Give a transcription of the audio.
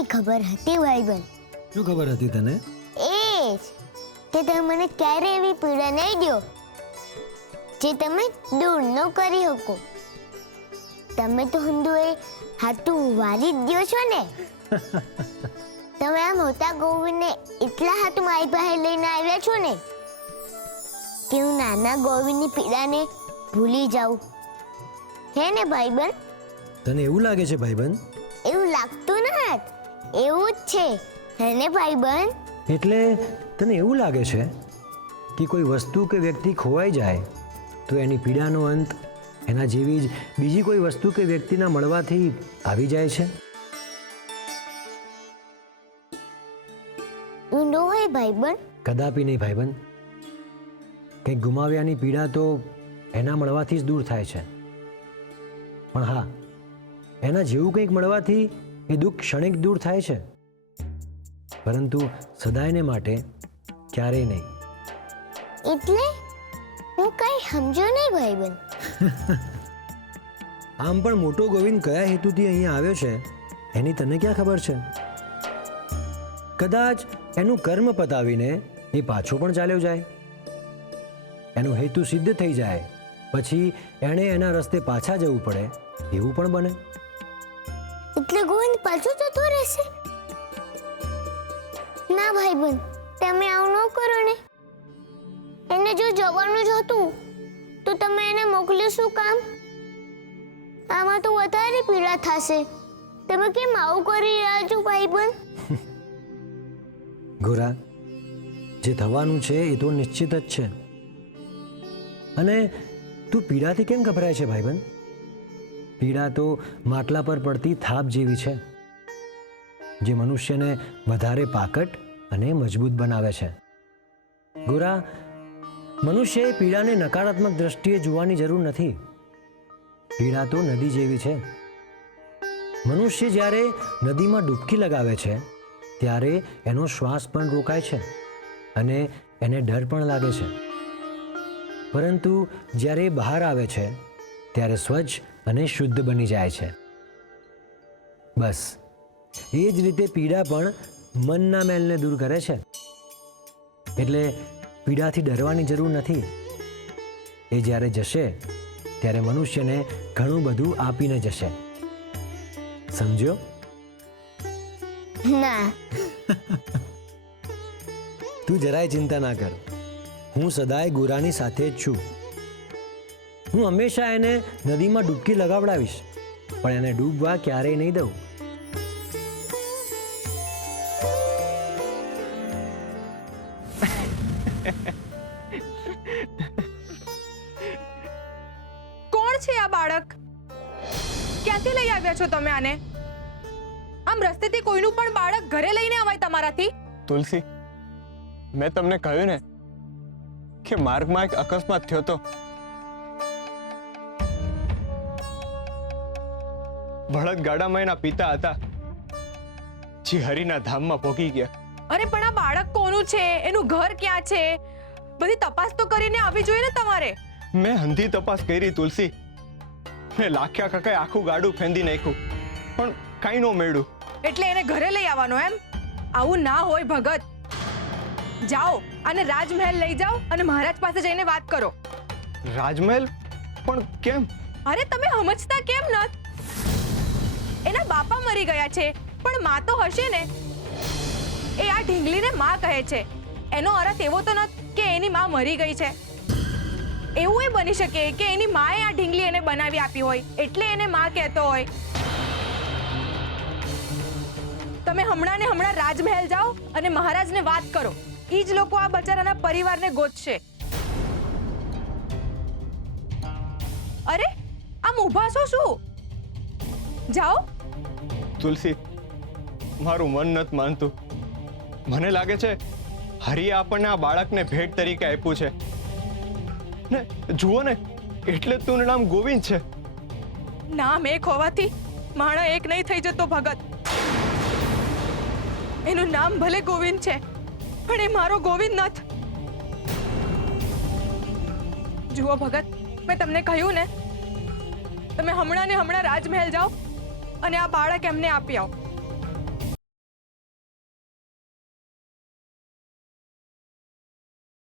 પહેલેથી ખબર હતી ભાઈબંધ. શું ખબર હતી તને? એ જ કે તમે મને ક્યારે એવી પીડા નહીં દો જે તમે દૂર ન કરી શકો. તમે તો હંધુએ હાથું વારી જ દો છો ને. તમે આ મોટા ગોવિંદને એટલા હાથ મારી પાસે લઈને આવ્યા છો ને કે હું નાના ગોવિંદની પીડાને ભૂલી જાઉં. હે ને ભાઈબંધ? તને એવું લાગે છે ભાઈબંધ? એવું લાગતું નથી, એવું જ છે. હે ને ભાઈબંધ? એટલે તને એવું લાગે છે કે કોઈ વસ્તુ કે વ્યક્તિ ખોવાઈ જાય તો એની પીડાનો અંત એના જેવી જ બીજી કોઈ વસ્તુ કે વ્યક્તિના મળવાથી આવી જાય છે? ઊંડો હોય ભાઈબંધ? કદાપી નહીં ભાઈબંધ. કંઈક ગુમાવ્યાની પીડા તો એના મળવાથી જ દૂર થાય છે, પણ હા, એના જેવું કંઈક મળવાથી એ દુઃખ ક્ષણિક દૂર થાય છે, પરંતુ સદાયને માટે ક્યારેય નહીં. એટલે હું કઈ સમજો નહીં ભાઈબંધ. આમ પણ મોટો ગોવિંદ કયા હેતુથી અહીંયા આવ્યો છે એની તને ક્યાં ખબર છે? કદાચ એનું કર્મ પતાવીને એ પાછો પણ ચાલ્યો જાય, એનો હેતુ સિદ્ધ થઈ જાય પછી એણે એના રસ્તે પાછા જવું પડે એવું પણ બને. એટલે ગોવિંદ પાછો જતો રહેશે? ના ભાઈબંધ, તમે આવું ન કરો ને. એને જો જવાનું જ હતું તો તમે એને મોકલ્યું શું કામ? આમાં તો વધારે પીડા થશે. તમે કેમ આવું કરી રહ્યા છો ભાઈબંધ? ગોરા, જે થવાનું છે એ તો નિશ્ચિત જ છે. અને તું પીડાથી કેમ ગભરાય છે ભાઈબંધ? પીડા તો માટલા પર પડતી થાપ જેવી છે, જે મનુષ્યને વધારે પાકટ અને મજબૂત બનાવે છે. ગોરા, મનુષ્યએ પીડાને નકારાત્મક દ્રષ્ટિએ જોવાની જરૂર નથી. પીડા તો નદી જેવી છે. મનુષ્ય જ્યારે નદીમાં ડૂબકી લગાવે છે ત્યારે એનો શ્વાસ પણ રોકાય છે અને એને ડર પણ લાગે છે, પરંતુ જ્યારે એ બહાર આવે છે ત્યારે સ્વચ્છ અને શુદ્ધ બની જાય છે. બસ એ જ રીતે પીડા પણ મનના મેલને દૂર કરે છે. એટલે પીડાથી ડરવાની જરૂર નથી. એ જ્યારે જશે ત્યારે મનુષ્યને ઘણું બધું આપીને જશે. સમજ્યો? ના. તું જરાય ચિંતા ના કર. હું સદાય ગોરાની સાથે જ છું. હું હંમેશા એને નદીમાં ડૂબકી લગાવડાવીશ, પણ એને ડૂબવા ક્યારેય નહીં દઉં. કોણ છે આ બાળક? ક્યાંથી લઈ આવ્યા છો તમે આને? આમ રસ્તેથી કોઈનું પણ બાળક ઘરે લઈને આવાય તમારાથી? તુલસી, મેં તમને કહ્યું ને કે માર્ગમાં એક અકસ્માત થયો તો. બળદ ગાડામાં એના પિતા હતા, જે હરિના ધામમાં ભોગી ગયા. અરે પણ આ બાળક કોનું છે? એનું ઘર ક્યાં છે? બધી તપાસ તો કરીને આવી જોઈએ ને તમારે. મેં હંધી તપાસ કરી તુલસી. મેં લાખ્યા કાકાએ આખું ગાડું ફેંદી નાખ્યું, પણ કાંઈ ન મળ્યું. એટલે એને ઘરે લઈ આવવાનો એમ? આવું ના હોય ભગત. જાઓ અને રાજમહેલ લઈ જાઓ અને મહારાજ પાસે જઈને વાત કરો. રાજમહેલ? પણ કેમ? અરે તમે સમજતા કેમ નત? એના બાપા મરી ગયા છે, પણ માં તો હશે ને. એ આ ઢીંગલીને માં કહે છે. એનો અર્થ એવો તો નથી કે એની માં મરી ગઈ છે. એવું એ બની શકે કે એની માએ આ ઢીંગલી એને બનાવી આપી હોય, એટલે એને માં કહેતો હોય. તમે હમણાં ને હમણાં રાજમહેલ જાઓ અને મહારાજને વાત કરો. ઈ જ લોકો આ બચારાના પરિવારને ગોતશે. અરે આમ ઊભા છો શું? જાઓ. તુલસી, મારું મન નથી માનતું. મને લાગે છે હરિએ આપણને આ બાળકને ભેટ તરીકે આપ્યું છે ને. જુઓ ને, એટલે જ તું નામ ગોવિંદ છે. નામ એક હોવાથી માણસ એક નહીં થઈ જતો ભગત. એનું નામ ભલે ગોવિંદ છે, પણ એ મારો ગોવિંદ નથી. જુઓ ભગત, મેં તમને કહ્યું ને, તમે હમણાં ને હમણાં રાજમહેલ જાઓ અને આ બાળક એમને આપી આવો.